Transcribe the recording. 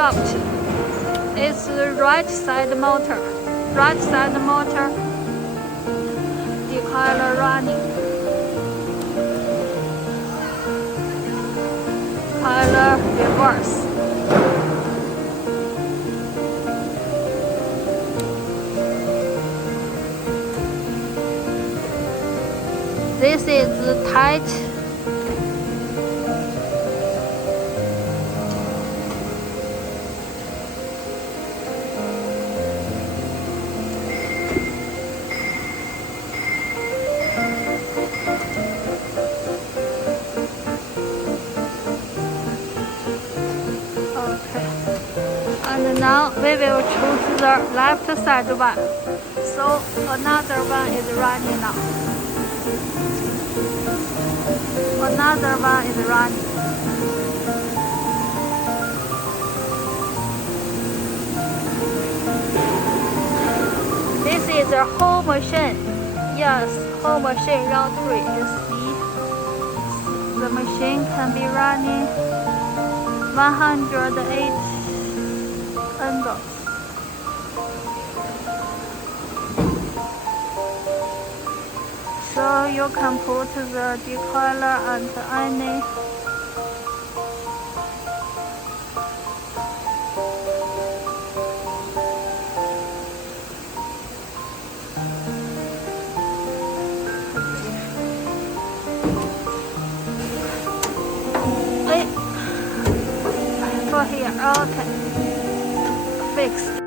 stopped. It's the right side motor. Right side motor. Decoiler running. Coil reverse. This is tight. Okay. And now we will choose the left side one. So another one is running now. Another one is running. This is a whole machine. Yes, whole machine rotary. You see, the machine can be running 108 angles. So you can put the decoiler at any for here. Okay, fixed.